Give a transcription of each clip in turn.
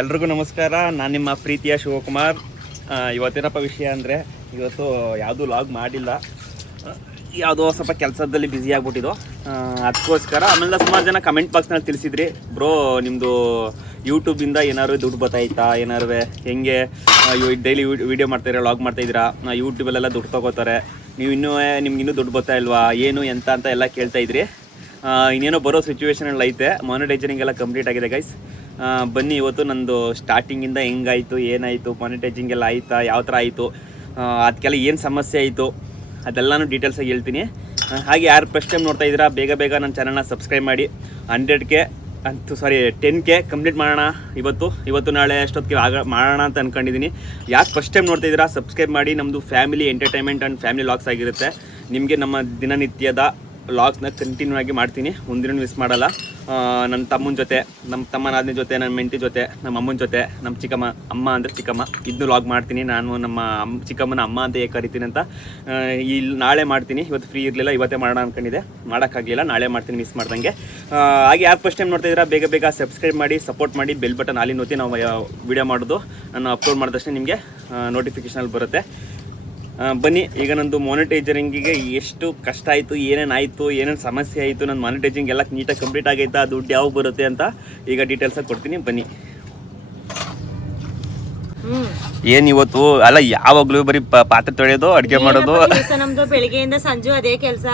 ಎಲ್ರಿಗೂ ನಮಸ್ಕಾರ. ನಾನು ನಿಮ್ಮ ಪ್ರೀತಿಯ ಶಿವಕುಮಾರ್. ಇವತ್ತೇನಪ್ಪ ವಿಷಯ ಅಂದರೆ, ಇವತ್ತು ಯಾವುದೂ ಲಾಗ್ ಮಾಡಿಲ್ಲ, ಯಾವುದೋ ಸ್ವಲ್ಪ ಕೆಲಸದಲ್ಲಿ ಬ್ಯುಸಿ ಆಗ್ಬಿಟ್ಟಿದ್ದು. ಅದಕ್ಕೋಸ್ಕರ ಆಮೇಲೆ ಸುಮಾರು ಜನ ಕಮೆಂಟ್ ಬಾಕ್ಸ್ನಲ್ಲಿ ತಿಳಿಸಿದ್ರಿ, ಬ್ರೋ ನಿಮ್ಮದು ಯೂಟ್ಯೂಬಿಂದ ಏನಾದ್ರು ದುಡ್ಡು ಬರ್ತಾಯಿತ್ತಾ, ಏನಾರು ಹೆಂಗೆ ಡೈಲಿ ವೀಡಿಯೋ ಮಾಡ್ತಾಯಿದ್ದೀರಾ, ಲಾಗ್ ಮಾಡ್ತಾಯಿದ್ದೀರಾ, ಯೂಟ್ಯೂಬಲ್ಲೆಲ್ಲ ದುಡ್ಡು ತೊಗೋತಾರೆ, ನೀವು ನಿಮ್ಗಿನ್ನೂ ದುಡ್ಡು ಬರ್ತಾ ಇಲ್ವಾ, ಏನು ಎಂತ ಅಂತ ಎಲ್ಲ ಕೇಳ್ತಾಯಿದ್ರಿ. ಇನ್ನೇನೋ ಬರೋ ಸಿಚುವೇಶನಲ್ಲಿ ಐತೆ. ಮಾನಿಟೈಸರಿಂಗ್ ಎಲ್ಲ ಕಂಪ್ಲೀಟ್ ಆಗಿದೆ ಗೈಸ್. ಬನ್ನಿ ಇವತ್ತು ನಂದು ಸ್ಟಾರ್ಟಿಂಗಿಂದ ಹೆಂಗಾಯಿತು, ಏನಾಯಿತು, ಮಾನಿಟೈಸಿಂಗ್ ಎಲ್ಲ ಆಯಿತಾ, ಯಾವ ಥರ ಆಯಿತು, ಅದಕ್ಕೆಲ್ಲ ಏನು ಸಮಸ್ಯೆ ಆಯಿತು ಅದೆಲ್ಲನೂ ಡೀಟೇಲ್ಸಾಗಿ ಹೇಳ್ತೀನಿ. ಹಾಗೆ ಯಾರು ಫಸ್ಟ್ ಟೈಮ್ ನೋಡ್ತಾ ಇದ್ದೀರಾ, ಬೇಗ ನನ್ನ ಚಾನಲ್ನ ಸಬ್ಸ್ಕ್ರೈಬ್ ಮಾಡಿ. 10K ಕಂಪ್ಲೀಟ್ ಮಾಡೋಣ ಇವತ್ತು ನಾಳೆ ಅಷ್ಟೊತ್ತಿಗೆ ಮಾಡೋಣ ಅಂತ ಅಂದ್ಕೊಂಡಿದ್ದೀನಿ. ಯಾಕೆ ಫಸ್ಟ್ ಟೈಮ್ ನೋಡ್ತಾ ಇದ್ದೀರಾ, ಸಬ್ಸ್ಕ್ರೈಬ್ ಮಾಡಿ. ನಮ್ಮದು family entertainment and family logs ಆಗಿರುತ್ತೆ. ನಿಮಗೆ ನಮ್ಮ ದಿನನಿತ್ಯದ ಲಾಗ್ಸ್ನ ಕಂಟಿನ್ಯೂ ಆಗಿ ಮಾಡ್ತೀನಿ, ಒಂದಿನ ಮಿಸ್ ಮಾಡಲ್ಲ. ನನ್ನ ತಮ್ಮನ ಜೊತೆ, ನಮ್ಮ ತಮ್ಮ ನಾದಿನ ಜೊತೆ, ನನ್ನ ಮೆಂಟಿ ಜೊತೆ, ನಮ್ಮ ಅಮ್ಮನ ಜೊತೆ, ನಮ್ಮ ಚಿಕ್ಕಮ್ಮ, ಅಮ್ಮ ಅಂದರೆ ಚಿಕ್ಕಮ್ಮ, ಇದನ್ನು ಲಾಗ್ ಮಾಡ್ತೀನಿ. ನಾನು ನಮ್ಮ ಚಿಕ್ಕಮ್ಮನ ಅಮ್ಮ ಅಂತ ಹೇಗೆ ಕರಿತೀನಿ ಅಂತ ಇಲ್ಲಿ ನಾಳೆ ಮಾಡ್ತೀನಿ. ಇವತ್ತು ಫ್ರೀ ಇರಲಿಲ್ಲ, ಇವತ್ತೇ ಮಾಡೋಣ ಅಂದ್ಕೊಂಡಿದ್ದೆ, ಮಾಡೋಕ್ಕಾಗಲಿಲ್ಲ, ನಾಳೆ ಮಾಡ್ತೀನಿ ಮಿಸ್ ಮಾಡ್ದಂಗೆ. ಹಾಗೆ ಯಾರು ಫಸ್ಟ್ ಟೈಮ್ ನೋಡ್ತಾ ಇದ್ದೀರಾ, ಬೇಗ ಸಬ್ಸ್ಕ್ರೈಬ್ ಮಾಡಿ, ಸಪೋರ್ಟ್ ಮಾಡಿ. ಬೆಲ್ ಬಟನ್ ಆಲಿ ಒತ್ತಿ. ನಾವು ವೀಡಿಯೋ ಮಾಡೋದು ನಾನು ಅಪ್ಲೋಡ್ ಮಾಡಿದ ತಕ್ಷಣ ನಿಮಗೆ ನೋಟಿಫಿಕೇಷನಲ್ಲಿ ಬರುತ್ತೆ. ಬನ್ನಿ, ಈಗ ನಂದು ಮಾನಿಟೈಸರಿಂಗಿಗೆ ಎಷ್ಟು ಕಷ್ಟ ಆಯಿತು, ಏನೇನಾಯಿತು, ಏನೇನು ಸಮಸ್ಯೆ ಆಯಿತು, ನನ್ನ ಮಾನಿಟೈಸಿಂಗ್ ಎಲ್ಲ ನೀಟಾಗಿ ಕಂಪ್ಲೀಟ್ ಆಗೈತಾ, ದುಡ್ಡು ಯಾವಾಗ ಬರುತ್ತೆ ಅಂತ ಈಗ ಡೀಟೇಲ್ಸಾಗಿ ಕೊಡ್ತೀನಿ. ಬನ್ನಿ. ಏನ್ ಇವತ್ತು ಅಲ್ಲ, ಯಾವಾಗ್ಲೂ ಬರೀ ಪಾತ್ರೆ ತೊಳೆಯೋದು, ಅಡ್ಗೆ ಮಾಡೋದು. ನಮ್ದು ಬೆಳಿಗ್ಗೆಯಿಂದ ಸಂಜೆ ಅದೇ ಕೆಲಸ.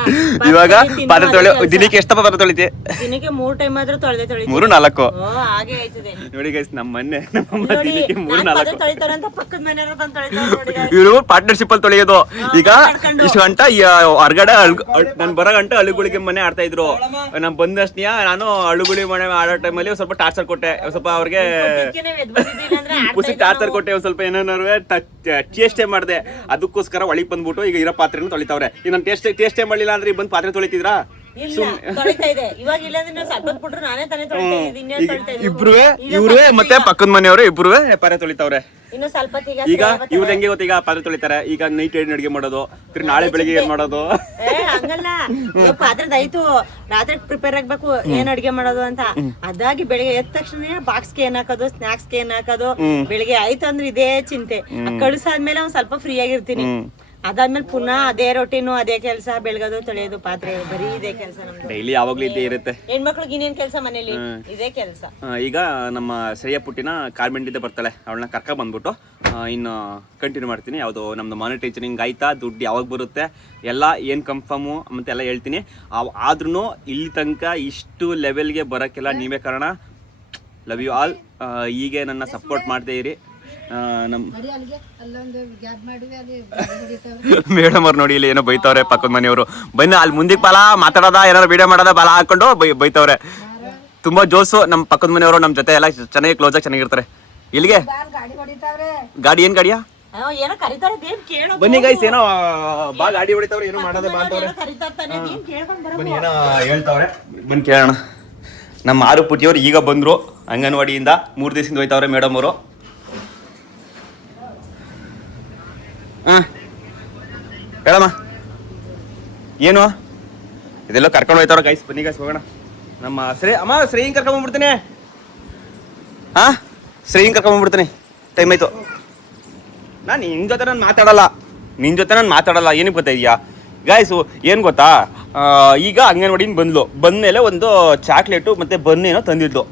ಇವಾಗ ಪಾತ್ರೆ ತೊಳೆ ದಿನಕ್ಕೆ ಎಷ್ಟಪ್ಪ ಪಾತ್ರೆ ತೊಳಿತಿ? ದಿನಕ್ಕೆ 3 ಟೈಮ್ ಆದ್ರೂ ತೊಳೆದೇ ತೊಳಿ. 3-4 ಹಾಗೆ ಆಯ್ತದೆ ನೋಡಿ ಗೈಸ್. ನಮ್ಮ ಮೊನ್ನೆ ನಮ್ಮಮ್ಮ ದಿನಕ್ಕೆ 3-4 ತೊಳಿತಾರೆ ಅಂತ ಪಕ್ಕದ ಮನೆಯವರು ಬಂದು ತೊಳಿತಾರೆ ನೋಡಿ. ಇವರು ಪಾರ್ಟ್ನರ್ಶಿಪ್ ಅಲ್ಲಿ ತೊಳೆಯೋದು. ಈಗ ಇಷ್ಟು ಗಂಟ ಹೊರಗಡೆ ನಾನು ಬರೋ ಗಂಟೆ ಅಳುಗುಳಿಗೆ ಮನೆ ಆಡ್ತಾ ಇದ್ರು. ನಾನು ಬಂದಷ್ಟೇ ನಾನು ಅಳುಗುಳಿ ಮನೆ ಆಡೋ ಟೈಮಲ್ಲಿ ಸ್ವಲ್ಪ ಟಾರ್ಚರ್ ಕೊಟ್ಟೆ, ಸ್ವಲ್ಪ ಅವ್ರಿಗೆ ಖುಷಿ ಟಾರ್ಚರ್ ಕೊಟ್ಟೆ, ಸ್ವಲ್ಪ ಏನಾರು ಟೇಸ್ಟೇ ಮಾಡಿದೆ. ಅದಕ್ಕೋಸ್ಕರ ಒಳಗೆ ಬಂದ್ಬಿಟ್ಟು ಈಗ ಇರೋ ಪಾತ್ರೆನ ತೊಳಿತಾವ್ರೆ. ಈಗ ನಾನು ಟೇಸ್ಟೇ ಮಾಡಲಿಲ್ಲ ಅಂದ್ರೆ ಬಂದು ಪಾತ್ರೆ ತೊಳಿತಿದ್ರಾ? ಇಬ್ರುವೆ ಮತ್ತೆ ಪಕ್ಕದ ಮನೆಯವರು ಇಬ್ರುವೆ ಪಾತ್ರೆ ತೊಳಿತಾವ್ರೆ. ಈಗ ಇವ್ರು ಹೆಂಗೆ ಗೊತ್ತ, ಈಗ ಪಾತ್ರೆ ತೊಳಿತಾರೆ, ಈಗ ನೈಟ್ ಅಡುಗೆ ಮಾಡೋದು, ನಾಳೆ ಬೆಳಿಗ್ಗೆ ಏನ್ ಮಾಡೋದು ಹಂಗಲ್ಲ. ಪಾತ್ರೆದಾಯ್ತು, ರಾತ್ರಿ ಪ್ರಿಪೇರ್ ಆಗ್ಬೇಕು ಏನ್ ಅಡ್ಗೆ ಮಾಡೋದು ಅಂತ. ಅದಾಗಿ ಬೆಳಿಗ್ಗೆ ಎದ್ದ ತಕ್ಷಣ ಬಾಕ್ಸ್ಗೆ ಏನ್ ಹಾಕೋದು, ಸ್ನಾಕ್ಸ್ಗೆ ಏನ್ ಹಾಕೋದು, ಬೆಳಿಗ್ಗೆ ಆಯ್ತು ಅಂದ್ರೆ ಇದೇ ಚಿಂತೆ. ಕಳಿಸಾದ್ಮೇಲೆ ಒಂದ್ ಸ್ವಲ್ಪ ಫ್ರೀ ಆಗಿರ್ತೀನಿ. ಅದಾದ್ಮೇಲೆ ಪುನಃ ಅದೇ ರೊಟೀನು, ಅದೇ ಕೆಲಸ, ಬೆಳಗೋದು, ತೊಳೆಯೋದು, ಪಾತ್ರೆ, ಬರೀ ಇದೇ ಕೆಲಸ ನಮ್ದು. ಡೈಲಿ ಯಾವಾಗ್ಲೂ ಇದ್ದೇ ಇರುತ್ತೆ. ಹೆಣ್ಮಕ್ಳಿಗೆ ಇನ್ನೇನ್ ಕೆಲಸ ಮನೇಲಿ, ಇದೇ ಕೆಲಸ. ಈಗ ನಮ್ಮ ಶ್ರೇಯ ಪುಟ್ಟಿನ ಕಾನ್ವೆಂಟ್ ಇಂದ ಬರ್ತಾಳೆ, ಅವಳನ್ನ ಕರ್ಕ ಬಂದ್ಬಿಟ್ಟು ಇನ್ನು ಕಂಟಿನ್ಯೂ ಮಾಡ್ತೀನಿ. ಯಾವುದು ನಮ್ದು ಮಾನಿಟೈಸರಿಂಗ್ ಆಯ್ತಾ, ದುಡ್ಡು ಯಾವಾಗ ಬರುತ್ತೆ ಎಲ್ಲ ಏನು ಕನ್ಫರ್ಮು ಮತ್ತೆ ಎಲ್ಲ ಹೇಳ್ತೀನಿ. ಆದ್ರೂ ಇಲ್ಲಿ ತನಕ ಇಷ್ಟು ಲೆವೆಲ್ಗೆ ಬರೋಕ್ಕೆಲ್ಲ ನೀವೇ ಕಾರಣ. Love you all. ಹೀಗೆ ನನ್ನ ಸಪೋರ್ಟ್ ಮಾಡ್ತಾ ಇರಿ. ಮೇಡಮ್ ಅವ್ರು ನೋಡಿ ಇಲ್ಲಿ ಏನೋ ಬೈತವ್ರೆ ಪಕ್ಕದ ಮನೆಯವರು. ಬನ್ನಿ ಅಲ್ಲಿ ಮುಂದಕ್ಕೆ ಬಾಲ ಮಾತಾಡೋದ, ಏನಾರು ವಿಡಿಯೋ ಮಾಡೋದ, ಬಾಲ ಹಾಕೊಂಡು ಬೈತವ್ರೆ. ತುಂಬಾ ಜೋಸು ನಮ್ಮ ಪಕ್ಕದ ಮನೆಯವರು. ನಮ್ಮ ಜೊತೆ ಎಲ್ಲ ಚೆನ್ನಾಗಿ ಕ್ಲೋಸ್ ಆಗಿ ಚೆನ್ನಾಗಿರ್ತಾರೆ. ಇಲ್ಲಿಗೆ ಗಾಡಿ, ಏನ್ ಗಾಡಿಯಾ? ಬನ್ನಿ ಗೈಸ್, ಏನೋ ಬಾ ಗಾಡಿ ಹೊಡಿತಾವ್ರೆ, ಏನೋ ಮಾಡೋದೇ ಬಾ ಅಂತವ್ರೆ. ಬನ್ನಿ ಏನೋ ಹೇಳ್ತಾವ್ರೆ, ಬನ್ನಿ ಕೇಳೋಣ. ನಮ್ಮ ಆರು ಪುಟಿಯವರು ಈಗ ಬಂದ್ರು ಅಂಗನವಾಡಿಯಿಂದ. 3 ದಿವಸದಿಂದ ಹೋಯ್ತಾವ್ರೆ ಮೇಡಮ್ ಅವರು. ಹೇಳಮ್ಮ ಏನು ಇದೆಲ್ಲ ಕರ್ಕೊಂಡು ಹೋಯ್ತಾವ್ರ ಗೈಸ್. ಬನ್ನಿ ಗೈಸ್ ಹೋಗೋಣ. ನಮ್ಮ ಶ್ರೇಯಿಂಗ್ ಕರ್ಕೊಂಡ್ಬಿಡ್ತೀನಿ. ಶ್ರೇಯಿಂಗ್ ಕರ್ಕೊಂಡ್ಬಿಡ್ತೀನಿ, ಟೈಮ್ ಆಯ್ತು. ನಾನು ನಿನ್ ಜೊತೆ ನಾನು ಮಾತಾಡಲ್ಲ. ಏನಕ್ಕೆ ಗೊತ್ತಾ ಇದೆಯಾ ಗಾಯ್ಸು, ಏನು ಗೊತ್ತಾ, ಈಗ ಅಂಗನವಾಡಿಯಿಂದ ಬಂದ್ಮೇಲೆ ಒಂದು ಚಾಕ್ಲೇಟು ಮತ್ತೆ ಬನ್ನೇನೋ ತಂದಿದ್ಲು.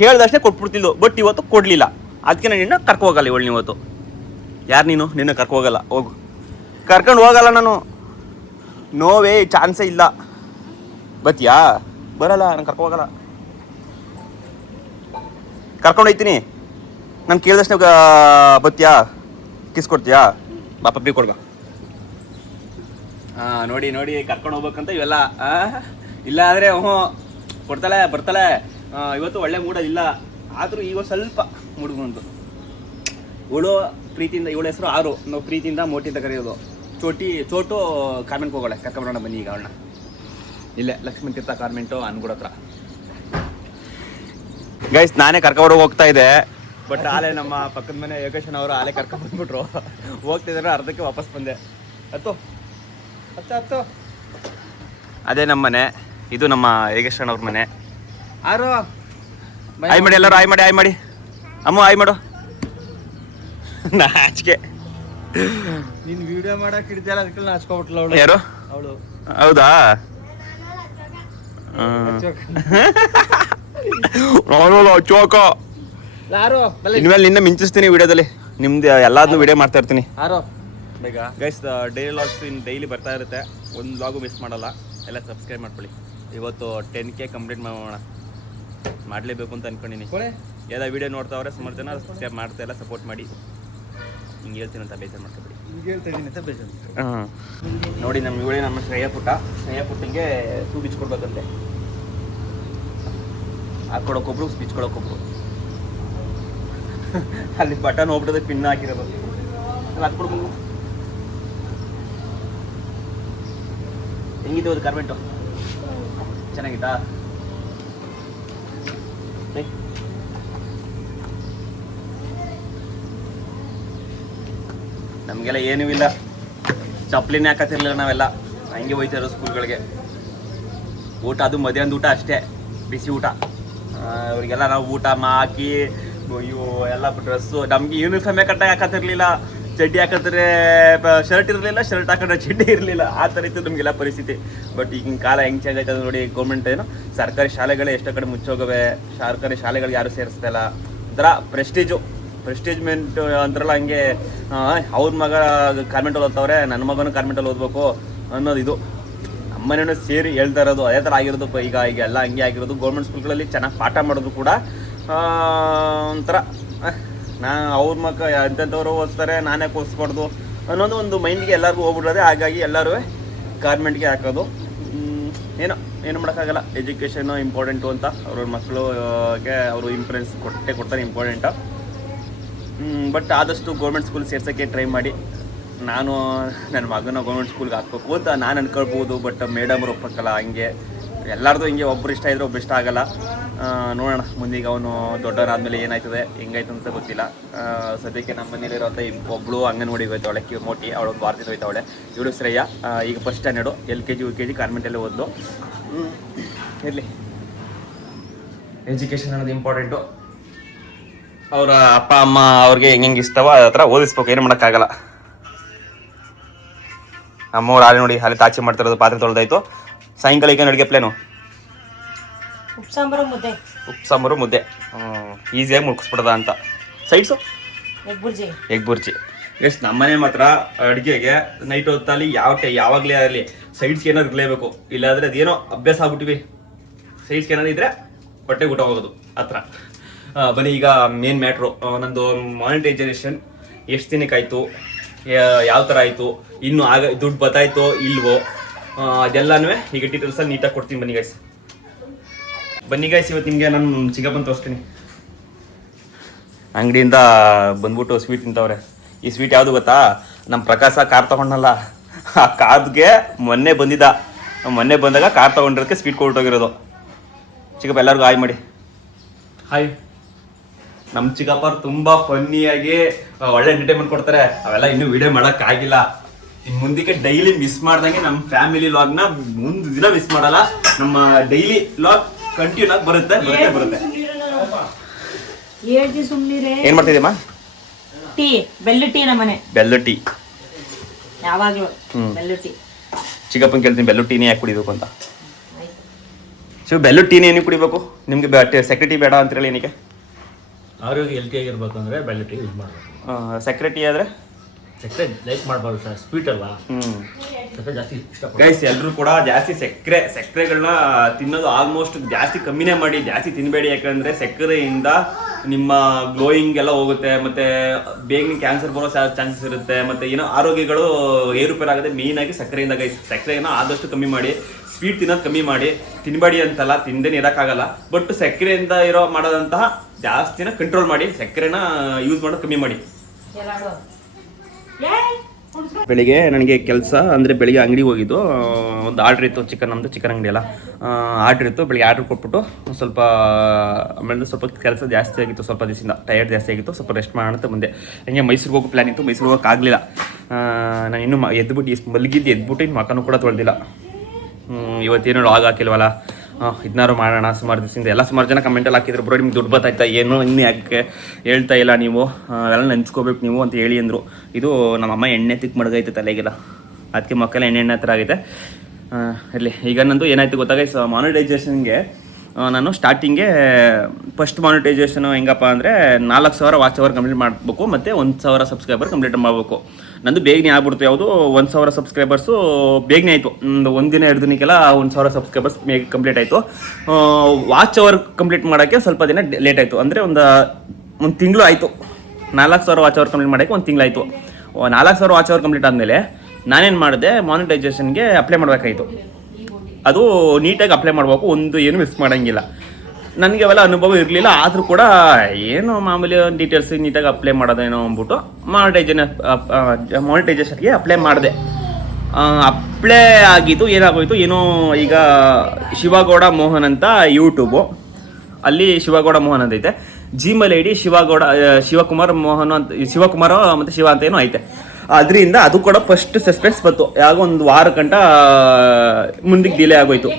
ಕೇಳ್ದಷ್ಟೇ ಕೊಟ್ಬಿಡ್ತಿದ್ಲು, ಬಟ್ ಇವತ್ತು ಕೊಡ್ಲಿಲ್ಲ. ಅದಕ್ಕೆ ನಾನು ನಿನ್ನ ಕರ್ಕೋಗಲ್ಲ. ಇವಳು ಇವತ್ತು ಯಾರು ನೀನು? ನಿನ್ನ ಕರ್ಕೋಗಲ್ಲ, ಹೋಗು. ಕರ್ಕೊಂಡು ಹೋಗಲ್ಲ ನಾನು, ನೋವೇ ಚಾನ್ಸೇ ಇಲ್ಲ. ಬತ್ತೀಯಾ? ಬರಲ್ಲ, ನಾನು ಕರ್ಕೋಗಲ್ಲ. ಕರ್ಕೊಂಡು ಹೋಯ್ತೀನಿ. ನಾನು ಕೇಳಿದಷ್ಟು ಬತ್ತೀಯಾ? ಕಿಸ್ ಕೊಡ್ತೀಯಾ? ಬಾ ಪಪ್ಪಿ ಕೊಡ್ಬಾ. ನೋಡಿ ಕರ್ಕೊಂಡು ಹೋಗ್ಬೇಕಂತ ಇವೆಲ್ಲ. ಇಲ್ಲ ಆದರೆ ಬರ್ತಾಳೆ. ಇವತ್ತು ಒಳ್ಳೆ ಮೂಡೋದಿಲ್ಲ, ಆದರೂ ಈಗ ಸ್ವಲ್ಪ ಮೂಡ್ ಬಂತು. ಇವಳು ಪ್ರೀತಿಯಿಂದ, ಇವಳ ಹೆಸರು ಆರು, ನಾವು ಪ್ರೀತಿಯಿಂದ ಮೋಟಿಂದ ಕರೆಯೋದು. ಚೋಟು ಕಾರ್ಮೆಂಟ್ಗೆ ಹೋಗೋಳೆ, ಕರ್ಕೊಂಬರೋಣ ಬನ್ನಿ ಈಗ ಅವಳನ್ನ. ಇಲ್ಲೇ ಲಕ್ಷ್ಮೀ ತೀರ್ಥ ಕಾರ್ಮೆಂಟು ಅನ್ಗುಡ ಹತ್ರ. ಗೈಸ್ ನಾನೇ ಕರ್ಕೊಂಬರೋಗಿ ಹೋಗ್ತಾ ಇದ್ದೆ, ಬಟ್ ಆಲೆ ನಮ್ಮ ಪಕ್ಕದ ಮನೆ ಯೋಗೇಶನ್ ಅವರು ಆಲೆ ಕರ್ಕೊಂಡ್ಬಂದ್ಬಿಟ್ರು. ಹೋಗ್ತಿದ್ರೆ ಅರ್ಧಕ್ಕೆ ವಾಪಸ್ ಬಂದೆ. ಹತ್ತು ಅದೇ ನಮ್ಮ ಮನೆ, ಇದು ನಮ್ಮ ಯೋಗೇಶನ್ ಅವ್ರ ಮನೆ. ಆರು ಆಯ್ ಮಾಡಿ, ಎಲ್ಲರೂ ಆಯ್ ಮಾಡಿ. ಅಮ್ಮ ಆಯ್ ಮಾಡು ನಾಚಿಕೆ. ನೀನ್ ವಿಡಿಯೋ ಮಾಡಕ್ ಹಿಡಿದಲ್ಲ ಅದಕ್ಕೆ ನಾಚ್ಕೊಬಿಟ್ಲ ಅವಳು. ಯಾರು? ಅವಳು. ಹೌದಾ? ಚೋಕ ಯಾರು ಇನ್ಮೇಲೆ ನಿನ್ನ ಮಿಂಚಿಸ್ತೀನಿ ವಿಡಿಯೋದಲ್ಲಿ. ನಿಮ್ದು ಎಲ್ಲಾದ್ನೂ ವಿಡಿಯೋ ಮಾಡ್ತಾ ಇರ್ತೀನಿ. ಯಾರು ಬೇಗ ಗೈಸ್ ಡೈಲಿ ವ್ಲಾಗ್ಸ್ ಡೈಲಿ ಬರ್ತಾ ಇರುತ್ತೆ, ಒಂದು ವ್ಲಾಗು ಮಿಸ್ ಮಾಡಲ್ಲ. ಎಲ್ಲ ಸಬ್ಸ್ಕ್ರೈಬ್ ಮಾಡ್ಕೊಳ್ಳಿ. ಇವತ್ತು 10K ಕಂಪ್ಲೀಟ್ ಮಾಡೋಣ, ಮಾಡಲೇಬೇಕು ಅಂತ ಅನ್ಕೊಂಡಿನಿ. ಎಲ್ಲ ವಿಡಿಯೋ ನೋಡ್ತಾವ್ರೆ ಸುಮಾರು ಜನ, ಸಬ್ಸ್ಕ್ರೈಬ್ ಮಾಡ್ತಾ ಎಲ್ಲ ಸಪೋರ್ಟ್ ಮಾಡಿ. ಹಿಂಗೆ ಹೇಳ್ತೀನಿ ಅಂತ ಬೇಜಾರು ಮಾಡ್ಕೊಬೇಡಿ. ಹಾಂ ನೋಡಿ ನಮ್ಮ ಇವಳಿ ನಮ್ಮ ಶ್ರೇಯಾ ಪುಟ್ಟಂಗೆ ಸೂ ಬಿಚ್ಕೊಡ್ಬೇಕಂತೆ. ಹಾಕೊಡೋಕೊಬ್ರು ಬಿಚ್ಕೊಳಕ್ಕೊಬ್ರು. ಅಲ್ಲಿ ಬಟನ್ ಹೋಗ್ಬಿಟ್ಟದೆ, ಪಿನ್ ಹಾಕಿರೋದು. ಅಲ್ಲಿ ಹಾಕ್ಬಿಡ್ಬೋದು. ಹೆಂಗಿದೆ ಅದು ಕಾರ್ಮೆಂಟು? ಚೆನ್ನಾಗಿತ್ತಾ? ನಮಗೆಲ್ಲ ಏನೂ ಇಲ್ಲ, ಚಪ್ಪಲಿನೇ ಹಾಕತ್ತಿರ್ಲಿಲ್ಲ ನಾವೆಲ್ಲ. ಹಂಗೆ ಹೋಯ್ತಾ ಇರೋ ಸ್ಕೂಲ್ಗಳಿಗೆ. ಊಟ ಅದು ಮಧ್ಯಾಹ್ನದ ಊಟ ಅಷ್ಟೇ, ಬಿಸಿ ಊಟ. ಅವರಿಗೆಲ್ಲ ನಾವು ಊಟ ಹಾಕಿ ಇವು ಎಲ್ಲ ಡ್ರೆಸ್ಸು. ನಮಗೆ ಯೂನಿಫಾರ್ಮೇ ಕಟ್ಟಾಗಿ ಹಾಕತ್ತಿರ್ಲಿಲ್ಲ. ಚಡ್ಡಿ ಹಾಕಿದ್ರೆ ಶರ್ಟ್ ಇರಲಿಲ್ಲ, ಶರ್ಟ್ ಹಾಕಿದ್ರೆ ಚಡ್ಡಿ ಇರಲಿಲ್ಲ. ಆ ಥರ ಇತ್ತು ನಮಗೆಲ್ಲ ಪರಿಸ್ಥಿತಿ. ಬಟ್ ಈಗಿನ ಕಾಲ ಹೆಂಗೆ ಚೇಂಜ್ ಆಯ್ತದೆ ನೋಡಿ. ಗೌರ್ಮೆಂಟ್ ಏನೋ ಸರ್ಕಾರಿ ಶಾಲೆಗಳೇ ಎಷ್ಟೋ ಕಡೆ ಮುಚ್ಚೋಗವೆ. ಸರ್ಕಾರಿ ಶಾಲೆಗಳಿಗೆ ಯಾರು ಸೇರಿಸ್ತಾ ಇಲ್ಲ. ಒಂಥರ ಪ್ರೆಸ್ಟೇಜ್ಮೆಂಟ್ ಅಂತಾರಲ್ಲ, ಹಂಗೆ ಅವ್ರ ಮಗ ಕಾನ್ವೆಂಟಲ್ಲಿ ಓದ್ತವ್ರೆ, ನನ್ನ ಮಗನೂ ಕಾನ್ವೆಂಟಲ್ಲಿ ಓದಬೇಕು ಅನ್ನೋದು ಇದು. ನಮ್ಮನೇನೂ ಸೇರಿ ಹೇಳ್ತಾ ಇರೋದು ಅದೇ ಥರ ಆಗಿರೋದು. ಈಗ ಎಲ್ಲ ಹಂಗೆ ಆಗಿರೋದು. ಗೌರ್ಮೆಂಟ್ ಸ್ಕೂಲ್ಗಳಲ್ಲಿ ಚೆನ್ನಾಗಿ ಪಾಠ ಮಾಡೋದು ಕೂಡ ಒಂಥರ ಅವ್ರ ಮಕ್ಕ ಎಂಥವ್ರು ಓದಿಸ್ತಾರೆ, ನಾನೇ ಓದಿಸ್ಬಾರ್ದು ಅನ್ನೋದು ಒಂದು ಮೈಂಡ್ಗೆ ಎಲ್ಲರಿಗೂ ಹೋಗ್ಬಿಡ್ರದೆ. ಹಾಗಾಗಿ ಎಲ್ಲರೂ ಗಾರ್ಮೆಂಟ್ಗೆ ಹಾಕೋದು. ಏನು ಮಾಡೋಕ್ಕಾಗಲ್ಲ. ಎಜುಕೇಷನ್ನು ಇಂಪಾರ್ಟೆಂಟು ಅಂತ ಅವ್ರವ್ರ ಮಕ್ಕಳಿಗೆ ಅವರು ಇಂಪ್ರೆನ್ಸ್ ಕೊಡ್ತಾರೆ, ಇಂಪಾರ್ಟೆಂಟು. ಬಟ್ ಆದಷ್ಟು ಗೌರ್ಮೆಂಟ್ ಸ್ಕೂಲ್ ಸೇರ್ಸೋಕ್ಕೆ ಟ್ರೈ ಮಾಡಿ. ನಾನು ನನ್ನ ಮಗನ ಗೌರ್ಮೆಂಟ್ ಸ್ಕೂಲ್ಗೆ ಹಾಕ್ಬೇಕು ಅಂತ ನಾನು ಅನ್ಕೊಳ್ಬೋದು. ಬಟ್ ಮೇಡಮ್ರು ಒಪ್ಪಕ್ಕಲ್ಲ. ಹಂಗೆ ಎಲ್ಲರದು ಹಿಂಗೆ ಒಬ್ಬರು ಇಷ್ಟ ಇದ್ರೆ ಒಬ್ಬರು ಇಷ್ಟ ಆಗಲ್ಲ. ನೋಡೋಣ ಮುಂದೀಗ ಅವನು ದೊಡ್ಡವರಾದ್ಮೇಲೆ ಏನಾಯ್ತದೆ ಹೆಂಗಾಯ್ತು ಅಂತ ಗೊತ್ತಿಲ್ಲ. ಸದ್ಯಕ್ಕೆ ನಮ್ಮ ಮನೇಲಿರೋಂಥ ಒಬ್ಬಳು ಅಂಗನವಾಡಿಗೆ ಹೋಯ್ತಾವಳೆ, ಮೋಟಿ. ಅವಳು ಒಂದು ವಾರದಿಂದ ಹೋಯ್ತಾವಳೆ. ಇವಳು ಶ್ರೇಯ ಈಗ ಫಸ್ಟ್ ಸ್ಟ್ಯಾಂಡರ್ಡು, LKG UKG ಕಾನ್ವೆಂಟಲ್ಲೇ ಓದ್ಲು. ಇರಲಿ, ಎಜುಕೇಷನ್ ಅನ್ನೋದು ಇಂಪಾರ್ಟೆಂಟು. ಅವರ ಅಪ್ಪ ಅಮ್ಮ ಅವ್ರಿಗೆ ಹೆಂಗೆ ಇಷ್ಟವೋ ಅದ್ರ ಹತ್ರ ಓದಿಸ್ಬೇಕು. ಏನು ಮಾಡೋಕ್ಕಾಗಲ್ಲ. ಅಮ್ಮವ್ರು ಹಾಳೆ ನೋಡಿ, ಅಲ್ಲಿ ತಾಚಿ ಮಾಡ್ತಿರೋದು, ಪಾತ್ರೆ ತೊಳೆದಾಯ್ತು. ಸಾಯಂಕಾಲ ಈಗ ಅಡುಗೆ ಪ್ಲೇನು ಉಪ್ಪು ಸಾಂಬಾರು ಮುದ್ದೆ. ಈಸಿಯಾಗಿ ಮುಗಿಸ್ಬಿಡದ ಅಂತ. Sides egg bhurji. ಎಷ್ಟು ನಮ್ಮನೆ ಮಾತ್ರ ಅಡುಗೆಗೆ ನೈಟ್ ಹೊತ್ತಲ್ಲಿ ಯಾವಾಗಲೇ ಆಗಲಿ ಸೈಡ್ಸ್ಗೆ ಏನಾದ್ರು ಇರಲೇಬೇಕು. ಇಲ್ಲಾಂದರೆ ಅದೇನೋ ಅಭ್ಯಾಸ ಆಗ್ಬಿಟ್ಟಿವಿ. ಸೈಡ್ಸ್ಗೆ ಏನಾದ್ರು ಇದ್ರೆ ಹೊಟ್ಟೆಗೆ ಊಟ ಹೋಗೋದು ಹತ್ರ. ಬನ್ನಿ ಈಗ ಮೇನ್ ಮ್ಯಾಟ್ರು. ನಂದು ಮಾನಿಟೈಸೇಷನ್ ಎಷ್ಟು ದಿನಕ್ಕಾಯಿತು, ಯಾವ ಥರ ಆಯಿತು, ಇನ್ನೂ ದುಡ್ಡು ಬತ್ತಾಯ್ತೋ ಇಲ್ವೋ, ಅದೆಲ್ಲನೂ ಈಗ ಡೀಟೇಲ್ಸಲ್ಲಿ ನೀಟಾಗಿ ಕೊಡ್ತೀನಿ. ಬನ್ನಿ ಗೈಸ್ ಇವತ್ತು ನಿಮಗೆ ನಾನು ಚಿಕ್ಕಪ್ಪನ ತೋರಿಸ್ತೀನಿ. ಅಂಗಡಿಯಿಂದ ಬಂದ್ಬಿಟ್ಟು ಸ್ವೀಟ್ ತಿಂತವ್ರೆ. ಈ ಸ್ವೀಟ್ ಯಾವುದು ಗೊತ್ತಾ? ನಮ್ಮ ಪ್ರಕಾಶ ಕಾರ್ ತೊಗೊಂಡಲ್ಲ, ಆ ಕಾರ್ಗೆ ಮೊನ್ನೆ ಬಂದಾಗ ಕಾರ್ ತೊಗೊಂಡಿರೋದಕ್ಕೆ ಸ್ವೀಟ್ ಕೊಟ್ಟೋಗಿರೋದು. ಚಿಕ್ಕಪ್ಪ ಎಲ್ಲರಿಗೂ ಹಾಯ್ ಮಾಡಿ. ಹಾಯ್. ನಮ್ಮ ಚಿಕ್ಕಪ್ಪ ತುಂಬ ಫನ್ನಿಯಾಗಿ ಒಳ್ಳೆ ಎಂಟರ್ಟೈನ್ಮೆಂಟ್ ಕೊಡ್ತಾರೆ. ಅವೆಲ್ಲ ಇನ್ನೂ ವಿಡಿಯೋ ಮಾಡೋಕ್ಕಾಗಿಲ್ಲ. ಇನ್ನು ಮುಂದಕ್ಕೆ ಡೈಲಿ ಮಿಸ್ ಮಾಡ್ದಂಗೆ ನಮ್ಮ ಫ್ಯಾಮಿಲಿ ಲಾಗ್ನ ಮುಂದೆ ದಿನ ಮಿಸ್ ಮಾಡಲ್ಲ. ನಮ್ಮ ಡೈಲಿ ಲಾಗ್ ಕಂಟಿನ್ಯೂ ಆಗಿ ಬರುತ್ತೆ. ಏನ್ ಮಾಡ್ತಿದ್ದೀಮ್ಮ? ಟೀ, ಬೆಲ್ಲ ಟೀ. ನಮ್ಮನೆ ಬೆಲ್ಲ ಟೀ ಯಾವಾಗ್ಲೂ ಬೆಲ್ಲ ಟೀ. ಚಿಕ್ಕಪ್ಪನ ಕೇಳ್ತೀನಿ ಬೆಲ್ಲ ಟೀನೇ ಯಾಕೆ ಕುಡಿಬೇಕು ಅಂತ. ಬೆಲ್ಲ ಟೀನೇ ಏನಕ್ಕೆ ಕುಡಿಬೇಕು ನಿಮ್ಗೆ? ಸೆಕ್ರೆ ಟೀ ಬೇಡ ಅಂತಿರಲ್ಲ ಏನಕ್ಕೆ? ಆರೋಗ್ಯ ಹೆಲ್ತಿ ಆಗಿರ್ಬೇಕು ಅಂದರೆ ಬೆಲ್ಲ ಟೀ ಯೂಸ್ ಮಾಡಬೇಕು. ಸೆಕ್ರೆ ಟೀ ಆದರೆ ಸಕ್ಕರೆ ಲೈಕ್ ಮಾಡಬಾರ್ದು ಸರ್, ಸ್ವೀಟ್ ಅಲ್ಲ. ಸಕ್ಕರೆ ಜಾಸ್ತಿ ಇಷ್ಟಪಡ್ತಾರೆ ಗೈಸ್. ಎಲ್ಲರೂ ಕೂಡ ಜಾಸ್ತಿ ಸಕ್ಕರೆಗಳನ್ನ ತಿನ್ನೋದು ಆಲ್ಮೋಸ್ಟ್ ಜಾಸ್ತಿ ಕಮ್ಮಿನೇ ಮಾಡಿ. ಜಾಸ್ತಿ ತಿನ್ನಬೇಡಿ. ಯಾಕಂದರೆ ಸಕ್ಕರೆಯಿಂದ ನಿಮ್ಮ ಗ್ಲೋಯಿಂಗ್ ಎಲ್ಲ ಹೋಗುತ್ತೆ, ಮತ್ತು ಬೇಗನೆ ಕ್ಯಾನ್ಸರ್ ಬರೋ ಚಾನ್ಸಸ್ ಇರುತ್ತೆ, ಮತ್ತು ಏನೋ ಆರೋಗ್ಯಗಳು ಏರುಪೇರಾಗುತ್ತೆ ಮೇಯ್ನಾಗಿ ಸಕ್ಕರೆಯಿಂದ. ಗೈಸ್ ಸಕ್ಕರೆನ ಆದಷ್ಟು ಕಮ್ಮಿ ಮಾಡಿ. ಸ್ವೀಟ್ ತಿನ್ನೋದು ಕಮ್ಮಿ ಮಾಡಿ. ತಿನ್ನಬೇಡಿ ಅಂತಲ್ಲ, ತಿಂದೇನೆ ಇರೋಕ್ಕಾಗಲ್ಲ. ಬಟ್ ಸಕ್ಕರೆಯಿಂದ ಮಾಡೋದಂತಹ ಜಾಸ್ತಿನ ಕಂಟ್ರೋಲ್ ಮಾಡಿ. ಸಕ್ಕರೆನ ಯೂಸ್ ಮಾಡೋದು ಕಮ್ಮಿ ಮಾಡಿ. ಬೆಳಿಗ್ಗೆ ನನಗೆ ಕೆಲಸ ಅಂದರೆ ಬೆಳಿಗ್ಗೆ ಅಂಗಡಿಗೆ ಹೋಗಿದ್ದು. ಒಂದು ಆರ್ಡ್ರ್ ಇತ್ತು, ನಮ್ಮದು ಚಿಕನ್ ಅಂಗಡಿ ಅಲ್ಲ, ಆರ್ಡ್ರ್ ಇತ್ತು. ಬೆಳಿಗ್ಗೆ ಆರ್ಡ್ರ್ ಕೊಟ್ಬಿಟ್ಟು ಸ್ವಲ್ಪ ಆಮೇಲೆ ಸ್ವಲ್ಪ ಕೆಲಸ ಜಾಸ್ತಿ ಆಗಿತ್ತು. ಸ್ವಲ್ಪ ದಿವಸದಿಂದ ಟಯರ್ಡ್ ಜಾಸ್ತಿ ಆಗಿತ್ತು. ಸ್ವಲ್ಪ ರೆಸ್ಟ್ ಮಾಡೋಣ ಅಂತ ಮುಂದೆ ಹಂಗೆ ಮೈಸೂರಿಗೆ ಹೋಗೋ ಪ್ಲ್ಯಾನ್ ಇತ್ತು. ಮೈಸೂರಿಗೆ ಹೋಗೋಕ್ಕಾಗಲಿಲ್ಲ. ನಾನು ಇನ್ನೂ ಎದ್ಬಿಟ್ಟು ಇನ್ನು ಮಕ್ಕನೂ ಕೂಡ ತೊಳೆದಿಲ್ಲ. ಇವತ್ತೇನು ಲಾಗ್ ಹಾಕಿಲ್ವಲ್ಲ, ಇದನ್ನಾರು ಮಾಡೋಣ. ಸುಮಾರು ದಿವಸದಿಂದ ಎಲ್ಲ ಸುಮಾರು ಜನ ಕಮೆಂಟಲ್ಲಿ ಹಾಕಿದ್ರು, ಬ್ರೋ ನಿಮ್ಗೆ ದುಡ್ಡು ಬರ್ತಾಯ್ತಾ ಏನು ಇನ್ನೂ ಯಾಕೆ ಹೇಳ್ತಾ ಇಲ್ಲ ನೀವು, ಎಲ್ಲ ನೆನ್ಸ್ಕೋಬೇಕು ನೀವು ಅಂತ ಹೇಳಿ ಅಂದರು. ಇದು ನಮ್ಮಮ್ಮ ಎಣ್ಣೆ ತಿಕ್ ಮಡಗೈತೆ ತಲೆಗೆಲ್ಲ, ಅದಕ್ಕೆ ಮಕ್ಕಳ ಎಣ್ಣೆ ಹತ್ರ ಆಗೈತೆ. ಇರಲಿ. ಈಗ ನಂದು ಏನಾಯ್ತು ಗೊತ್ತಾಗ, ಮಾನಿಟೈಸೇಷನ್ಗೆ ನಾನು ಸ್ಟಾರ್ಟಿಂಗ್ಗೆ ಫಸ್ಟ್ ಮಾನಿಟೈಸೇಷನು ಹೆಂಗಪ್ಪ ಅಂದರೆ 4,000 ವಾಚ್ ಅವರ್ ಕಂಪ್ಲೀಟ್ ಮಾಡಬೇಕು ಮತ್ತು 1,000 ಸಬ್ಸ್ಕ್ರೈಬರ್ ಕಂಪ್ಲೀಟ್ ಮಾಡಬೇಕು. ನಂದು ಬೇಗನೆ ಆಗ್ಬಿಡ್ತು. ಯಾವುದು 1,000 ಸಬ್ಸ್ಕ್ರೈಬರ್ಸು ಬೇಗನೆ ಆಯಿತು. ಒಂದು ದಿನ 2 ದಿನಕ್ಕೆಲ್ಲ 1,000 ಸಬ್ಸ್ಕ್ರೈಬರ್ಸ್ ಬೇಗ ಕಂಪ್ಲೀಟ್ ಆಯಿತು. ವಾಚ್ ಅವರ್ ಕಂಪ್ಲೀಟ್ ಮಾಡೋಕ್ಕೆ ಸ್ವಲ್ಪ ದಿನ ಲೇಟ್ ಆಯಿತು. ಅಂದರೆ ಒಂದು ತಿಂಗಳು ಆಯಿತು. 4,000 ವಾಚ್ ಅವರ್ ಕಂಪ್ಲೀಟ್ ಮಾಡೋಕ್ಕೆ 1 ತಿಂಗಳಾಯಿತು. 4,000 ವಾಚ್ ಅವರ್ ಕಂಪ್ಲೀಟ್ ಆದಮೇಲೆ ನಾನೇನು ಮಾಡಿದೆ, ಮಾನಿಟೈಸೇಷನ್ಗೆ ಅಪ್ಲೈ ಮಾಡಬೇಕಾಯಿತು. ಅದು ನೀಟಾಗಿ ಅಪ್ಲೈ ಮಾಡಬೇಕು, ಏನು ಮಿಸ್ ಮಾಡೋಂಗಿಲ್ಲ. ನನಗೆ ಅವೆಲ್ಲ ಅನುಭವ ಇರಲಿಲ್ಲ. ಆದರೂ ಕೂಡ ಏನು ಮಾಮೂಲಿ ಡೀಟೇಲ್ಸ್ ನೀಟಾಗಿ ಅಪ್ಲೈ ಮಾಡೋದೇನೋ ಅಂದ್ಬಿಟ್ಟು ಮಾನಿಟೈಸೇಷನ್ಗೆ ಅಪ್ಲೈ ಮಾಡಿದೆ. ಅಪ್ಲೈ ಆಗಿದ್ದು ಏನಾಗೋಯ್ತು ಏನೋ, ಈಗ ಶಿವಗೌಡ ಮೋಹನ್ ಅಂತ ಯೂಟ್ಯೂಬು, ಅಲ್ಲಿ ಶಿವಗೌಡ ಮೋಹನ್ ಅಂತ ಐತೆ. ಜಿಮೇಲ್ ಐಡಿ ಶಿವಕುಮಾರ್ ಮೋಹನ್ ಅಂತ, ಶಿವಕುಮಾರ್ ಮತ್ತು ಶಿವ ಅಂತ ಏನೋ ಐತೆ. ಅದರಿಂದ ಅದು ಕೂಡ ಫಸ್ಟ್ ಸಸ್ಪೆನ್ಸ್ ಬಂತು. ಯಾವಾಗ ಒಂದು ವಾರ ಗಂಟ ಮುಂದಕ್ಕೆ ಡಿಲೇ ಆಗೋಯ್ತು.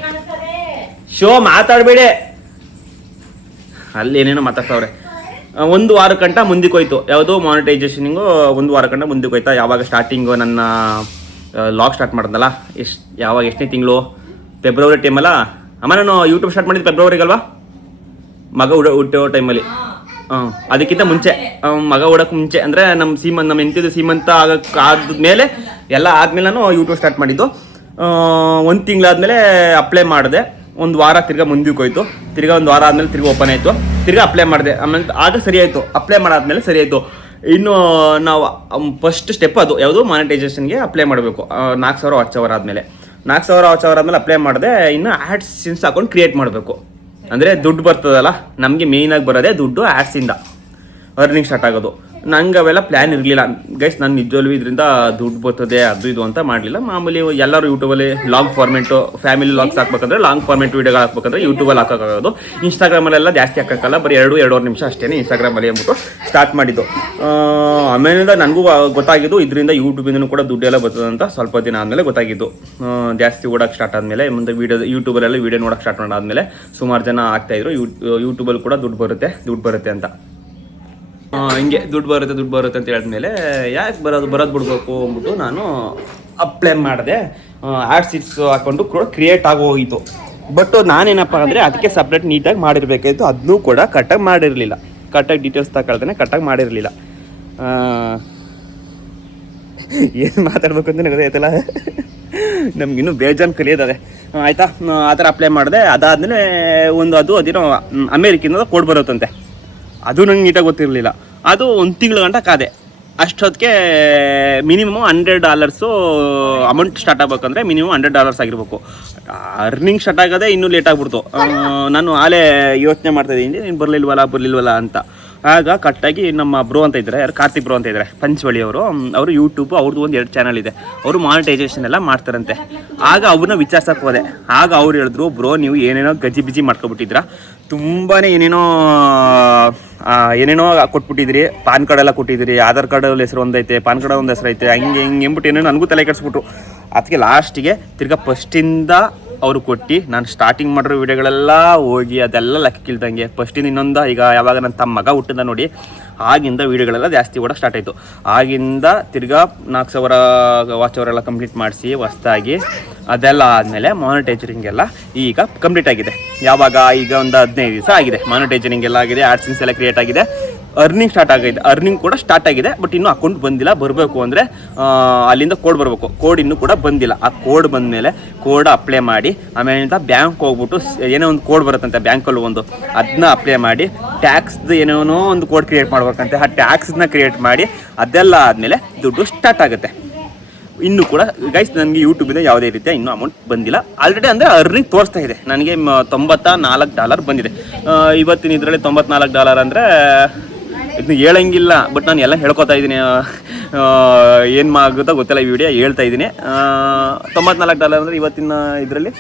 ಶೋ ಮಾತಾಡಬೇಡಿ, ಅಲ್ಲಿ ಏನೇನೋ ಮಾತಾಡ್ತಾವ್ರೆ. 1 ವಾರ ಗಂಟ ಮುಂದಕ್ಕೆ ಹೋಯ್ತು. ಯಾವುದೋ ಮಾನಿಟೈಸೇಷನಿಂಗು 1 ವಾರ ಗಂಟ ಮುಂದಕ್ಕೆ ಹೋಯ್ತಾ. ಯಾವಾಗ ಸ್ಟಾರ್ಟಿಂಗು ನನ್ನ ಲಾಗ್ ಸ್ಟಾರ್ಟ್ ಮಾಡಿದ್ನಲ್ಲ, ಎಷ್ಟನೇ ತಿಂಗಳು, ಫೆಬ್ರವರಿ ಟೈಮಲ್ಲ. ಅಮ್ಮ ನಾನು ಯೂಟ್ಯೂಬ್ ಸ್ಟಾರ್ಟ್ ಮಾಡಿದ್ದು ಫೆಬ್ರವರಿಗಲ್ವಾ, ಮಗ ಹುಟ್ಟೋ ಟೈಮಲ್ಲಿ. ಅದಕ್ಕಿಂತ ಮುಂಚೆ, ಮಗ ಹುಡೋಕ್ಕೆ ಮುಂಚೆ ಅಂದರೆ ನಮ್ಮ ಹೆಂಡತಿದು ಸೀಮಂತ ಆದ್ಮೇಲೆ ಎಲ್ಲ ಆದಮೇಲೆ ನಾನು ಯೂಟ್ಯೂಬ್ ಸ್ಟಾರ್ಟ್ ಮಾಡಿದ್ದು. 1 ತಿಂಗಳಾದಮೇಲೆ ಅಪ್ಲೈ ಮಾಡಿದೆ. 1 ವಾರ ತಿರ್ಗಾ ಮುಂದಕ್ಕೆ ಹೋಯ್ತು. ತಿರ್ಗಾ 1 ವಾರ ಆದಮೇಲೆ ತಿರ್ಗಾ ಓಪನ್ ಆಯಿತು. ತಿರ್ಗಾ ಅಪ್ಲೈ ಮಾಡಿದೆ. ಆಮೇಲೆ ಆಗ ಸರಿ ಆಯಿತು. ಅಪ್ಲೈ ಮಾಡಾದ್ಮೇಲೆ ಸರಿ ಆಯಿತು. ಇನ್ನು ನಾವು ಫಸ್ಟ್ ಸ್ಟೆಪ್ ಅದು ಯಾವುದು, ಮಾನಿಟೈಸೇಷನ್ಗೆ ಅಪ್ಲೈ ಮಾಡಬೇಕು. 4,000 ವಾಚ್ ಅವರ್ ಆದಮೇಲೆ 4,000 ವಾಚ್ ಅವರ್ ಆದಮೇಲೆ ಅಪ್ಲೈ ಮಾಡಿದೆ. ಇನ್ನು ಆ್ಯಡ್ಸ್ ಅಕೌಂಟ್ ಕ್ರಿಯೇಟ್ ಮಾಡಬೇಕು. ಅಂದರೆ ದುಡ್ಡು ಬರ್ತದಲ್ಲ, ನಮಗೆ ಮೇಯ್ನಾಗಿ ಬರೋದೇ ದುಡ್ಡು ಆ್ಯಡ್ಸಿಂದ ಅರ್ನಿಂಗ್ ಸ್ಟಾರ್ಟ್ ಆಗೋದು. ನಂಗೆ ಅವೆಲ್ಲ ಪ್ಲ್ಯಾನ್ ಇರಲಿಲ್ಲ ಗೈಸ್. ನಾನು ನಿಜವಲ್ಲೂ ಇದರಿಂದ ದುಡ್ಡು ಬರ್ತದೆ ಅದು ಇದು ಅಂತ ಮಾಡಲಿಲ್ಲ. ಮಾಮೂಲಿ ಎಲ್ಲರೂ ಯೂಟ್ಯೂಬಲ್ಲಿ ಲಾಂಗ್ ಫಾರ್ಮೆಂಟು, ಫ್ಯಾಮಿಲಿ ಲಾಗ್ಸ್ ಹಾಕ್ಬೇಕಂದ್ರೆ ಲಾಂಗ್ ಫಾರ್ಮೆಂಟ್ ವೀಡಿಯೋಗಳು ಹಾಕ್ಬೇಕಂದ್ರೆ ಯೂಟ್ಯೂಬಲ್ಲಿ ಹಾಕೋಕ್ಕಾಗೋದು. ಇನ್ಸ್ಟಾಗ್ರಾಮಲ್ಲೆಲ್ಲ ಜಾಸ್ತಿ ಹಾಕೋಕ್ಕಲ್ಲ, ಬರೀ 2-2.5 ನಿಮಿಷ ಅಷ್ಟೇ ಇನ್ಸ್ಟಾಗ್ರಾಮಲ್ಲಿ ಅಂದ್ಬಿಟ್ಟು ಸ್ಟಾರ್ಟ್ ಮಾಡಿದ್ದು. ಆಮೇಲಿಂದ ನನಗೂ ಗೊತ್ತಾಗಿದ್ದು ಇದರಿಂದ ಯೂಟ್ಯೂಬಿಂದನೂ ಕೂಡ ದುಡ್ಡೆಲ್ಲ ಬರ್ತದೆ ಅಂತ ಸ್ವಲ್ಪ ದಿನ ಆದಮೇಲೆ ಗೊತ್ತಾಗಿದ್ದು. ಜಾಸ್ತಿ ಓಡೋಕ್ಕೆ ಸ್ಟಾರ್ಟ್ ಆದಮೇಲೆ, ಮುಂದೆ ಯೂಟ್ಯೂಬಲ್ಲೆಲ್ಲ ವೀಡಿಯೋ ನೋಡೋಕ್ಕೆ ಸ್ಟಾರ್ಟ್ ಮಾಡಾದ್ಮೇಲೆ ಸುಮಾರು ಜನ ಆಗ್ತಾಯಿದ್ರು ಯೂಟ್ಯೂಬಲ್ಲಿ ಕೂಡ ದುಡ್ಡು ಬರುತ್ತೆ ಅಂತ. ಹಿಂಗೆ ದುಡ್ಡು ಬರುತ್ತೆ ಅಂತ ಹೇಳಿದ್ಮೇಲೆ ಯಾಕೆ ಬರೋದು ಬಿಡಬೇಕು ಅಂದ್ಬಿಟ್ಟು ನಾನು ಅಪ್ಲೈ ಮಾಡಿದೆ. ಆ್ಯಡ್ಸ್ ಹಾಕ್ಕೊಂಡು ಕೂಡ ಕ್ರಿಯೇಟ್ ಆಗೋಗಿತ್ತು. ಬಟ್ ನಾನೇನಪ್ಪ ಅಂದರೆ ಅದಕ್ಕೆ ಸಪ್ರೇಟ್ ನೀಟಾಗಿ ಮಾಡಿರಬೇಕಾಯಿತು. ಅದನ್ನೂ ಕೂಡ ಕರೆಕ್ಟಾಗಿ ಮಾಡಿರಲಿಲ್ಲ. ಕರೆಕ್ಟಾಗಿ ಡೀಟೇಲ್ಸ್ ತಗೊಳ್ದೇನೆ ಕರೆಕ್ಟಾಗಿ ಮಾಡಿರಲಿಲ್ಲ. ಏನು ಮಾತಾಡ್ಬೇಕು ಅಂತ ನನಗೆ ಗೊತ್ತಾಯ್ತಲ್ಲ, ನಮಗಿನ್ನೂ ಬೇಜಾನ್ ಕಲಿಯೋದದೆ. ಆಯಿತಾ, ಆ ಥರ ಅಪ್ಲೈ ಮಾಡಿದೆ. ಅದಾದಮೇಲೆ ಅದೇನೋ ಅಮೇರಿಕಿಂದ ಕೋಡ್ ಬರುತ್ತಂತೆ. ಅದು ನಂಗೆ ನೀಟಾಗಿ ಗೊತ್ತಿರಲಿಲ್ಲ. ಅದು 1 ತಿಂಗಳ ಗಂಟ ಕಾದೆ. ಅಷ್ಟೊತ್ತಿಗೆ ಮಿನಿಮಮ್ $100 ಅಮೌಂಟ್ ಸ್ಟಾರ್ಟ್ ಆಗಬೇಕಂದ್ರೆ ಮಿನಿಮಮ್ $100 ಆಗಿರ್ಬೇಕು. ಅರ್ನಿಂಗ್ ಸ್ಟಾರ್ಟ್ ಆಗೋದೇ ಇನ್ನೂ ಲೇಟ್ ಆಗಿಬಿಡ್ತು. ನಾನು ಆಲೇ ಯೋಚನೆ ಮಾಡ್ತಾಯಿದ್ದೀನಿ, ನೀನು ಬರಲಿಲ್ವಲ್ಲ ಅಂತ. ಆಗ ಕರೆಕ್ಟಾಗಿ ನಮ್ಮ ಬ್ರೋ ಅಂತ ಇದ್ದಾರೆ, ಯಾರು ಕಾರ್ತಿಕ್ ಬ್ರೋ ಅಂತ ಇದ್ದಾರೆ, ಪಂಚವಳಿ ಅವರು ಯೂಟ್ಯೂಬು ಅವ್ರದ್ದು 1-2 ಚಾನಲ್ ಇದೆ. ಅವರು ಮಾನಿಟೈಸೇಷನ್ ಎಲ್ಲ ಮಾಡ್ತಾರಂತೆ. ಆಗ ಅವ್ರನ್ನ ವಿಚಾರಿಸಕ್ಕೆ ಹೋದೆ. ಆಗ ಅವ್ರು ಹೇಳಿದ್ರು, ಬ್ರೋ ನೀವು ಏನೇನೋ ಬಿಜಿ ಮಾಡ್ಕೊಬಿಟ್ಟಿದ್ರ, ತುಂಬಾ ಏನೇನೋ ಕೊಟ್ಬಿಟ್ಟಿದ್ರಿ. ಪಾನ್ ಕಾರ್ಡ್ ಎಲ್ಲ ಕೊಟ್ಟಿದ್ದೀರಿ, ಆಧಾರ್ ಕಾರ್ಡಲ್ಲಿ ಹೆಸರು ಒಂದೈತೆ, ಪಾನ್ ಕಾರ್ಡ್ ಒಂದು ಹೆಸರು ಐತೆ, ಹಂಗೆ ಎಂಬಿಟ್ಟು ಏನೇನೋ ನನಗೂ ತಲೆ ಕೆಡಿಸ್ಬಿಟ್ರು. ಅದಕ್ಕೆ ಲಾಸ್ಟಿಗೆ ತಿರ್ಗಾ ಫಸ್ಟಿಂದ ಅವರು ಕೊಟ್ಟು ನಾನು ಸ್ಟಾರ್ಟಿಂಗ್ ಮಾಡಿರೋ ವೀಡಿಯೋಗಳೆಲ್ಲ ಹೋಗಿ ಅದೆಲ್ಲ ಲೆಕ್ಕಕ್ಕಿಲ್ದಂಗೆ ಫಸ್ಟಿಂದ ಇನ್ನೊಂದು, ಈಗ ಯಾವಾಗ ನನ್ನ ತಮ್ಮ ಮಗ ಹುಟ್ಟಿದ ನೋಡಿ ಆಗಿಂದ ವೀಡಿಯೋಗಳೆಲ್ಲ ಜಾಸ್ತಿ ಓಡೋಕೆ ಸ್ಟಾರ್ಟ್ ಆಯಿತು. ಆಗಿಂದ ತಿರ್ಗಾ 4,000 ವಾಚ್ ಅವರೆಲ್ಲ ಕಂಪ್ಲೀಟ್ ಮಾಡಿಸಿ ಹೊಸ್ದಾಗಿ ಅದೆಲ್ಲ ಆದಮೇಲೆ ಮಾನಿಟೈಸರಿಂಗ್ ಎಲ್ಲ ಈಗ ಕಂಪ್ಲೀಟ್ ಆಗಿದೆ. ಯಾವಾಗ ಈಗ ಒಂದು 15 ದಿವಸ ಆಗಿದೆ. ಮಾನಿಟೈಸರಿಂಗ್ ಎಲ್ಲ ಆಗಿದೆ, ಆಡ್ಸೆನ್ಸ್ ಎಲ್ಲ ಕ್ರಿಯೇಟ್ ಆಗಿದೆ, ಅರ್ನಿಂಗ್ ಸ್ಟಾರ್ಟ್ ಆಗಿದೆ. ಅರ್ನಿಂಗ್ ಕೂಡ ಸ್ಟಾರ್ಟ್ ಆಗಿದೆ. ಬಟ್ ಇನ್ನೂ ಅಕೌಂಟ್ ಬಂದಿಲ್ಲ. ಬರಬೇಕು ಅಂದರೆ ಅಲ್ಲಿಂದ ಕೋಡ್ ಬರಬೇಕು. ಕೋಡ್ ಇನ್ನೂ ಕೂಡ ಬಂದಿಲ್ಲ. ಆ ಕೋಡ್ ಬಂದಮೇಲೆ ಕೋಡ್ ಅಪ್ಲೈ ಮಾಡಿ ಆಮೇಲಿಂದ ಬ್ಯಾಂಕ್ ಹೋಗ್ಬಿಟ್ಟು ಏನೋ ಒಂದು ಕೋಡ್ ಬರುತ್ತಂತೆ ಬ್ಯಾಂಕಲ್ಲಿ ಅದನ್ನ ಅಪ್ಲೈ ಮಾಡಿ ಟ್ಯಾಕ್ಸ್ದು ಏನೇನೋ ಒಂದು ಕೋಡ್ ಕ್ರಿಯೇಟ್ ಮಾಡ್ಬೇಕಂತೆ. ಆ ಟ್ಯಾಕ್ಸ್ನ ಕ್ರಿಯೇಟ್ ಮಾಡಿ ಅದೆಲ್ಲ ಆದಮೇಲೆ ದುಡ್ಡು ಸ್ಟಾರ್ಟ್ ಆಗುತ್ತೆ. ಇನ್ನೂ ಕೂಡ ಗೈಸ್ ನನಗೆ ಯೂಟ್ಯೂಬಿಂದ ಯಾವುದೇ ರೀತಿಯ ಇನ್ನೂ ಅಮೌಂಟ್ ಬಂದಿಲ್ಲ. ಆಲ್ರೆಡಿ ಅಂದರೆ ಅರ್ನಿಂಗ್ ತೋರಿಸ್ತಾ ಇದೆ. ನನಗೆ $94 ಬಂದಿದೆ. ಇವತ್ತಿನ ಇದರಲ್ಲಿ $94 ಅಂದರೆ ಇದನ್ನ ಹೇಳಂಗಿಲ್ಲ. ಬಟ್ ನಾನು ಎಲ್ಲ ಹೇಳ್ಕೊತಾ ಇದ್ದೀನಿ. ಏನು ಆಗುತ್ತೋ ಗೊತ್ತಿಲ್ಲ, ಈ ವಿಡಿಯೋ ಹೇಳ್ತಾ ಇದ್ದೀನಿ. $94 ಅಂದರೆ ಇವತ್ತಿನ ಇದರಲ್ಲಿ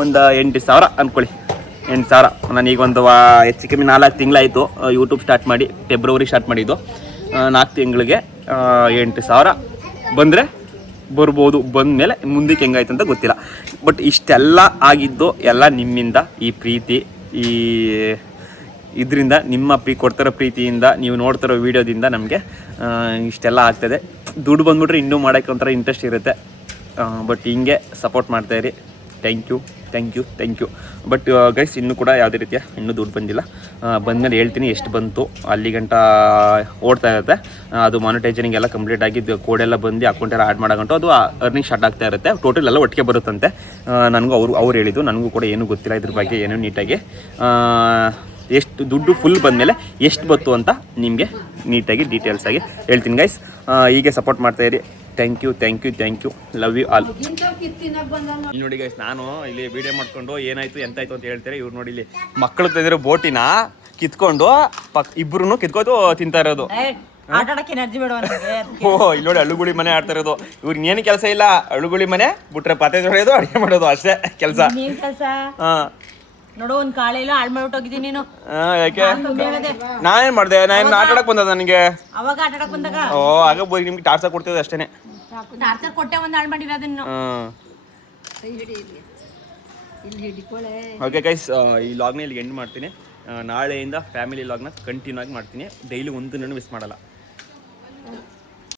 ಒಂದು 8,000 ಅಂದ್ಕೊಳ್ಳಿ. 8,000. ನಾನೀಗ ಒಂದು ಹೆಚ್ಚು ಕಮ್ಮಿ 4 ತಿಂಗಳಾಯಿತು ಯೂಟ್ಯೂಬ್ ಸ್ಟಾರ್ಟ್ ಮಾಡಿ. ಫೆಬ್ರವರಿ ಸ್ಟಾರ್ಟ್ ಮಾಡಿದ್ದು. 4 ತಿಂಗಳಿಗೆ 8,000 ಬಂದರೆ ಬರ್ಬೋದು, ಬಂದಮೇಲೆ ಮುಂದಕ್ಕೆ ಹೆಂಗಾಯ್ತು ಅಂತ ಗೊತ್ತಿಲ್ಲ. ಬಟ್ ಇಷ್ಟೆಲ್ಲ ಆಗಿದ್ದು ಎಲ್ಲ ನಿಮ್ಮಿಂದ, ಈ ಪ್ರೀತಿ, ಈ ಇದರಿಂದ, ನಿಮ್ಮ ಕೊಡ್ತಿರೋ ಪ್ರೀತಿಯಿಂದ, ನೀವು ನೋಡ್ತಿರೋ ವೀಡಿಯೋದಿಂದ ನಮಗೆ ಇಷ್ಟೆಲ್ಲ ಆಗ್ತದೆ. ದುಡ್ಡು ಬಂದ್ಬಿಟ್ರೆ ಇನ್ನೂ ಮಾಡೋಕ್ಕೆ ಒಂಥರ ಇಂಟ್ರೆಸ್ಟ್ ಇರುತ್ತೆ. ಬಟ್ ಹಿಂಗೆ ಸಪೋರ್ಟ್ ಮಾಡ್ತಾಯಿರಿ. Thank you. ಬಟ್ ಗೈಸ್ ಇನ್ನೂ ಕೂಡ ಯಾವುದೇ ರೀತಿಯ ಇನ್ನೂ ದುಡ್ಡು ಬಂದಿಲ್ಲ. ಬಂದಮೇಲೆ ಹೇಳ್ತೀನಿ ಎಷ್ಟು ಬಂತು. ಅಲ್ಲಿ ಗಂಟ ಓಡ್ತಾ ಇರುತ್ತೆ. ಅದು ಮಾನಿಟೈಸರಿಂಗ್ ಎಲ್ಲ ಕಂಪ್ಲೀಟ್ ಆಗಿದ್ದು, ಕೋಡೆಲ್ಲ ಬಂದು ಅಕೌಂಟೆಲ್ಲ ಆ್ಯಡ್ ಮಾಡೋಗಂಟು ಅದು ಅರ್ನಿಂಗ್ ಸ್ಟಾರ್ಟ್ ಆಗ್ತಾ ಇರುತ್ತೆ. ಟೋಟಲ್ ಎಲ್ಲ ಒಟ್ಟಿಗೆ ಬರುತ್ತಂತೆ. ನನಗೂ ಅವ್ರು ಹೇಳಿದ್ದು, ನನಗೂ ಕೂಡ ಏನೂ ಗೊತ್ತಿಲ್ಲ ಇದ್ರ ಬಗ್ಗೆ ಏನೂ ನೀಟಾಗಿ. ಎಷ್ಟು ದುಡ್ಡು ಫುಲ್ ಬಂದಮೇಲೆ ಎಷ್ಟು ಬಂತು ಅಂತ ನಿಮಗೆ ನೀಟಾಗಿ ಡೀಟೇಲ್ಸಾಗಿ ಹೇಳ್ತೀನಿ ಗೈಸ್. ಹೀಗೆ ಸಪೋರ್ಟ್ ಮಾಡ್ತಾಯಿರಿ. Thank you. Love you all. ಇಲ್ಲಿ ನೋಡಿ ಗೈಸ್, ನಾನು ಇಲ್ಲಿ ವಿಡಿಯೋ ಮಾಡ್ಕೊಂಡು ಏನಾಯ್ತು ಎಂತಾಯ್ತು ಅಂತ ಹೇಳ್ತಾರೆ. ಇವ್ರು ನೋಡಿ ಇಲ್ಲಿ ಮಕ್ಕಳು ತಂದಿರೋ ಬೋಟಿನ ಕಿತ್ಕೊಂಡು ಇಬ್ರು ಕಿತ್ಕೋದು ತಿಂತಾ ಇರೋದು. ಓಹ್, ಇಲ್ಲಿ ನೋಡಿ ಅಳುಗುಳಿ ಮನೆ ಆಡ್ತಾ ಇರೋದು. ಇವ್ರಿಗೆ ಏನು ಕೆಲಸ ಇಲ್ಲ, ಅಳುಗುಳಿ ಮನೆ ಬಿಟ್ರೆ ಪಾತ್ರೆ ತೊಳೆಯೋದು, ಅಡುಗೆ ಮಾಡೋದು ಅಷ್ಟೇ ಕೆಲಸ. ನೋಡು, ಒಂದ್ ಕಾಳೆ ಇಲ್ಲ ಹಾಳು ಮಾಡ್ಬಿಟ್ಟೋಗಿದ್ದೀನಿ ನೀನು. ಯಾಕೆ? ನಾನೇನ್ ಮಾಡ್ದೆ? ನಾನು ಆಟ ಆಡಕ್ ಬಂದದ ನನಗೆ. ಅವಾಗ ಆಟ ಆಡಕ್ ಬಂದಾಗ ಆಗ ನಿಮ್ಗೆ ಟಾರ್ಚರ್ ಕೊಡ್ತಿದ್ದೆ ಅಷ್ಟೇನೆ. ಟಾರ್ಚರ್ ಕೊಟ್ಟೆ ಒಂದ್ ಹಾಳು ಮಾಡಿರೋದನ್ನು. ಓಕೆ ಗೈಸ್, ಈ ಲಾಗ್ನ ಇಲ್ಲಿ ಎಂಡ್ ಮಾಡ್ತೀನಿ. ನಾಳೆಯಿಂದ ಫ್ಯಾಮಿಲಿ ಲಾಗ್ನ ಕಂಟಿನ್ಯೂ ಆಗಿ ಮಾಡ್ತೀನಿ. ಡೈಲಿ ಒಂದನ್ನು ಮಿಸ್ ಮಾಡಲ್ಲ.